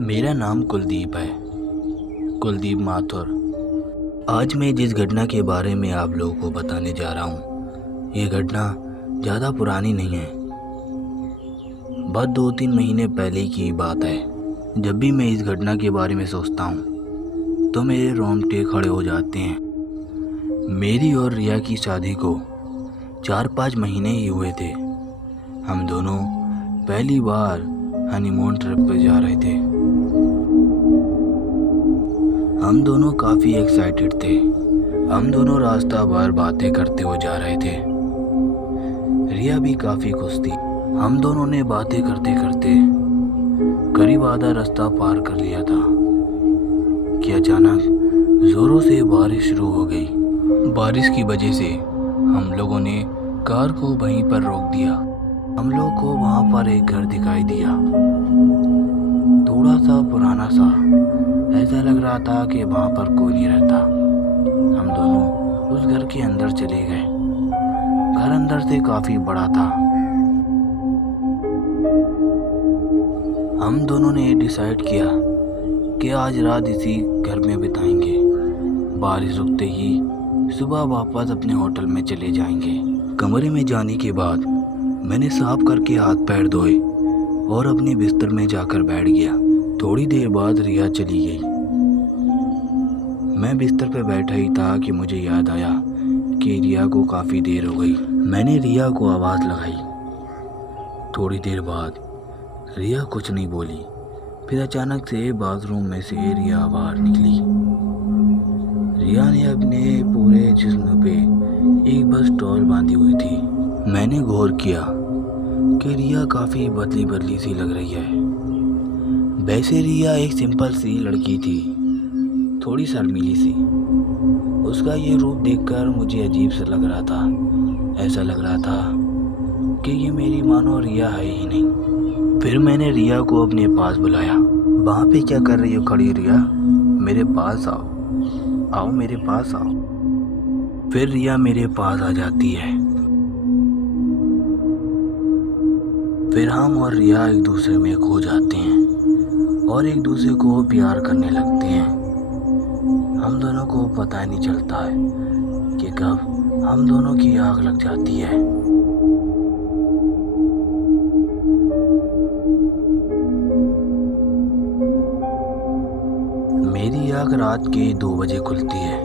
मेरा नाम कुलदीप है, कुलदीप माथुर। आज मैं जिस घटना के बारे में आप लोगों को बताने जा रहा हूँ, ये घटना ज़्यादा पुरानी नहीं है, बस 2-3 महीने पहले की बात है। जब भी मैं इस घटना के बारे में सोचता हूँ तो मेरे रोंगटे खड़े हो जाते हैं। मेरी और रिया की शादी को 4-5 महीने ही हुए थे। हम दोनों पहली बार हनीमून ट्रिप पे जा रहे थे। हम दोनों काफ़ी एक्साइटेड थे। हम दोनों रास्ता भर बातें करते हुए जा रहे थे। रिया भी काफ़ी खुश थी। हम दोनों ने बातें करते करते करीब आधा रास्ता पार कर लिया था कि अचानक ज़ोरों से बारिश शुरू हो गई। बारिश की वजह से हम लोगों ने कार को वहीं पर रोक दिया। हम लोग को वहाँ पर एक घर दिखाई दिया, थोड़ा सा पुराना सा। ऐसा लग रहा था कि वहाँ पर कोई नहीं रहता। हम दोनों उस घर के अंदर चले गए। घर अंदर से काफ़ी बड़ा था। हम दोनों ने डिसाइड किया कि आज रात इसी घर में बिताएंगे। बारिश रुकते ही सुबह वापस अपने होटल में चले जाएंगे। कमरे में जाने के बाद मैंने साफ करके हाथ पैर धोए और अपने बिस्तर में जाकर बैठ गया। थोड़ी देर बाद रिया चली गई। मैं बिस्तर पर बैठा ही था कि मुझे याद आया कि रिया को काफ़ी देर हो गई। मैंने रिया को आवाज़ लगाई। थोड़ी देर बाद रिया कुछ नहीं बोली। फिर अचानक से बाथरूम में से रिया बाहर निकली। रिया ने अपने पूरे जिस्म पे एक बस टॉवल बांधी हुई थी। मैंने गौर किया कि रिया काफ़ी बदली बदली सी लग रही है। वैसे रिया एक सिंपल सी लड़की थी, थोड़ी शर्मीली सी। उसका ये रूप देखकर मुझे अजीब सा लग रहा था। ऐसा लग रहा था कि ये मेरी मानो रिया है ही नहीं। फिर मैंने रिया को अपने पास बुलाया। वहाँ पे क्या कर रही हो खड़ी रिया? मेरे पास आओ, आओ मेरे पास आओ। फिर रिया मेरे पास आ जाती है। फिर हम और रिया एक दूसरे में खो जाते हैं और एक दूसरे को प्यार करने लगते हैं। हम दोनों को पता ही नहीं चलता है कि कब हम दोनों की आग लग जाती है। मेरी आग रात के 2 बजे खुलती है।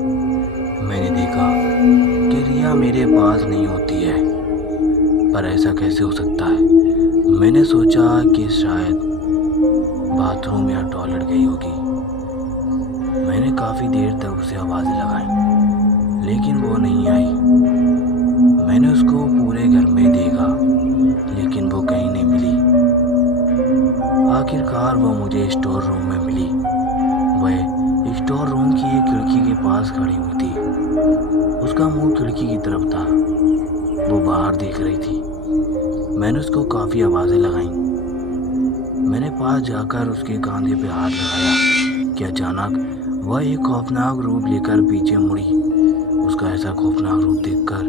मैंने देखा कि रिया मेरे पास नहीं होती है, पर ऐसा कैसे हो सकता है? मैंने सोचा कि शायद बाथरूम या टॉयलेट गई होगी। मैंने काफ़ी देर तक उसे आवाज़ें लगाई, लेकिन वो नहीं आई। मैंने उसको पूरे घर में देखा, लेकिन वो कहीं नहीं मिली। आखिरकार वो मुझे स्टोर रूम में मिली। वह स्टोर रूम की एक खिड़की के पास खड़ी हुई थी। उसका मुंह खिड़की की तरफ था। वो बाहर देख रही थी। मैंने उसको काफ़ी आवाज़ें लगाई। मैंने पास जाकर उसके कंधे पे हाथ लगाया कि अचानक वह एक खौफनाक रूप लेकर पीछे मुड़ी। उसका ऐसा खौफनाक रूप देखकर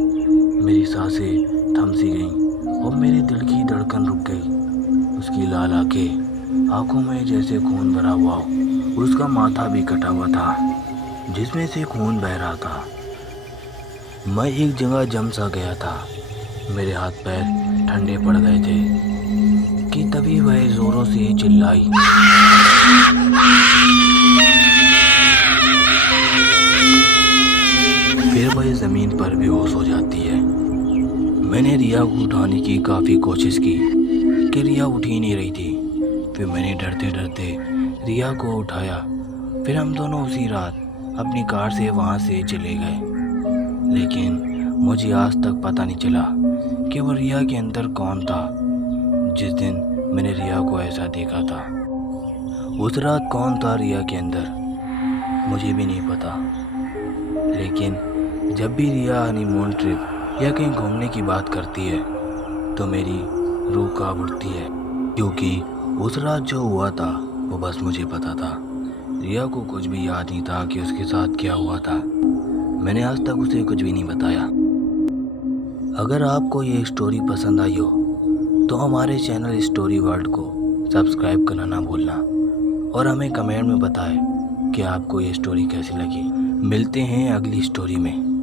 मेरी सांसें थम सी गईं और मेरे दिल की धड़कन रुक गई। उसकी लाल आंखों में जैसे खून भरा हुआ हो। उसका माथा भी कटा हुआ था, जिसमें से खून बह रहा था। मैं एक जगह जम सा गया था। मेरे हाथ पैर ठंडे पड़ गए थे कि तभी वह जोरों से चिल्लाई। फिर वह ज़मीन पर बेहोश हो जाती है। मैंने रिया को उठाने की काफ़ी कोशिश की कि रिया उठ ही नहीं रही थी। फिर मैंने डरते डरते रिया को उठाया। फिर हम दोनों उसी रात अपनी कार से वहाँ से चले गए। लेकिन मुझे आज तक पता नहीं चला कि वो रिया के अंदर कौन था जिस दिन मैंने रिया को ऐसा देखा था। उस रात कौन था रिया के अंदर मुझे भी नहीं पता। लेकिन जब भी रिया हनीमून ट्रिप या कहीं घूमने की बात करती है तो मेरी रूह कांप उठती है, क्योंकि उस रात जो हुआ था वो बस मुझे पता था। रिया को कुछ भी याद नहीं था कि उसके साथ क्या हुआ था। मैंने आज तक उसे कुछ भी नहीं बताया। अगर आपको ये स्टोरी पसंद आई हो तो हमारे चैनल स्टोरी वर्ल्ड को सब्सक्राइब करना ना भूलना और हमें कमेंट में बताएं कि आपको ये स्टोरी कैसी लगी। मिलते हैं अगली स्टोरी में।